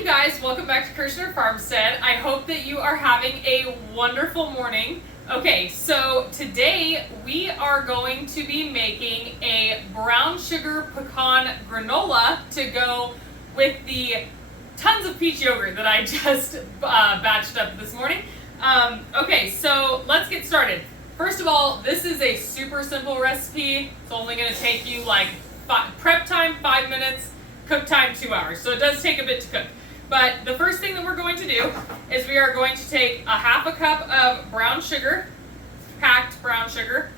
you guys, welcome back to FarmStead. I hope that you are having a wonderful morning. Okay, so today we are going to be making a brown sugar pecan granola to go with the tons of peach yogurt that I just batched up this morning. Okay, so let's get started. First of all, this is a super simple recipe. It's only going to take you like prep time 5 minutes, cook time 2 hours. So it does take a bit to cook. But the first thing that we're going to do is we are going to take a half a cup of brown sugar, packed brown sugar,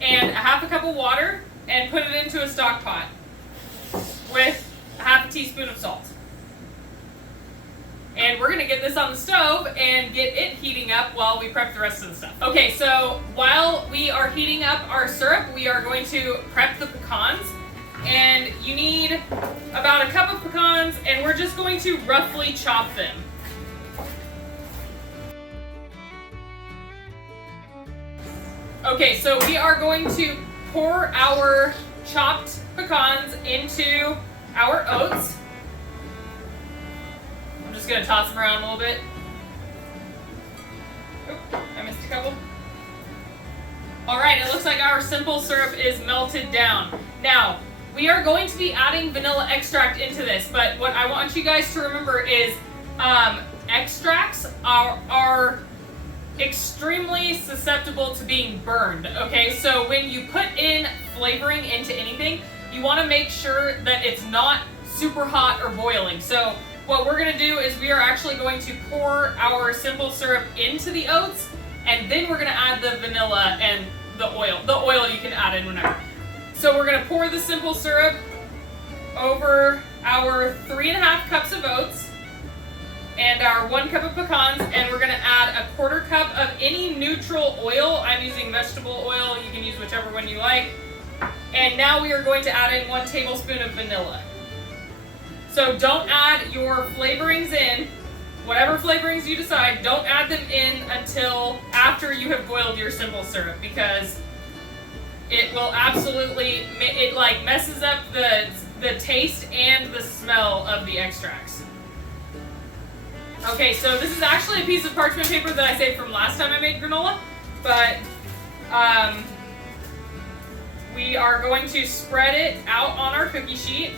and a half a cup of water and put it into a stock pot with a half a teaspoon of salt. And we're going to get this on the stove and get it heating up while we prep the rest of the stuff. Okay, so while we are heating up our syrup, we are going to prep the pecans. And you need about a cup of pecans, and we're just going to roughly chop them. Okay, so we are going to pour our chopped pecans into our oats. I'm just going to toss them around a little bit. Oh, I missed a couple. Alright, it looks like our simple syrup is melted down. Now, we are going to be adding vanilla extract into this, but what I want you guys to remember is extracts are extremely susceptible to being burned, okay? So when you put in flavoring into anything, you want to make sure that it's not super hot or boiling. So what we're going to do is we are actually going to pour our simple syrup into the oats, and then we're going to add the vanilla and the oil. The oil you can add in whenever. So we're going to pour the simple syrup over our 3.5 cups of oats and our 1 cup of pecans, and we're going to add a 1/4 cup of any neutral oil. I'm using vegetable oil. You can use whichever one you like. And now we are going to add in 1 tablespoon of vanilla. So don't add your flavorings in. Whatever flavorings you decide, don't add them in until after you have boiled your simple syrup, because it will absolutely, it like messes up the taste and the smell of the extracts. Okay, so this is actually a piece of parchment paper that I saved from last time I made granola, but we are going to spread it out on our cookie sheet.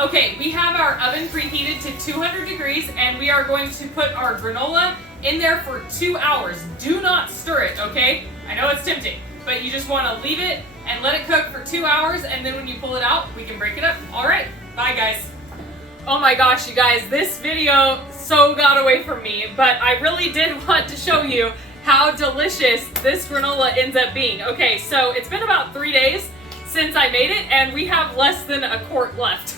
Okay, we have our oven preheated to 200 degrees, and we are going to put our granola in there for 2 hours. Do not stir it, okay? I know it's tempting, but you just want to leave it and let it cook for 2 hours, and then when you pull it out, we can break it up. All right, bye guys. Oh my gosh, you guys, this video so got away from me, but I really did want to show you how delicious this granola ends up being. Okay, so it's been about 3 days since I made it, and we have less than a quart left.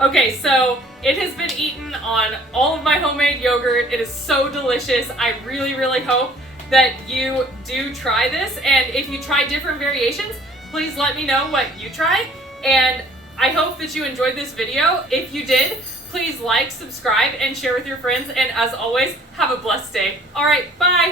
Okay, so it has been eaten on all of my homemade yogurt. It is so delicious. I really, really hope that you do try this, and if you try different variations, please let me know what you try, and I hope that you enjoyed this video. If you did, please like, subscribe, and share with your friends, and as always, have a blessed day. All right, bye!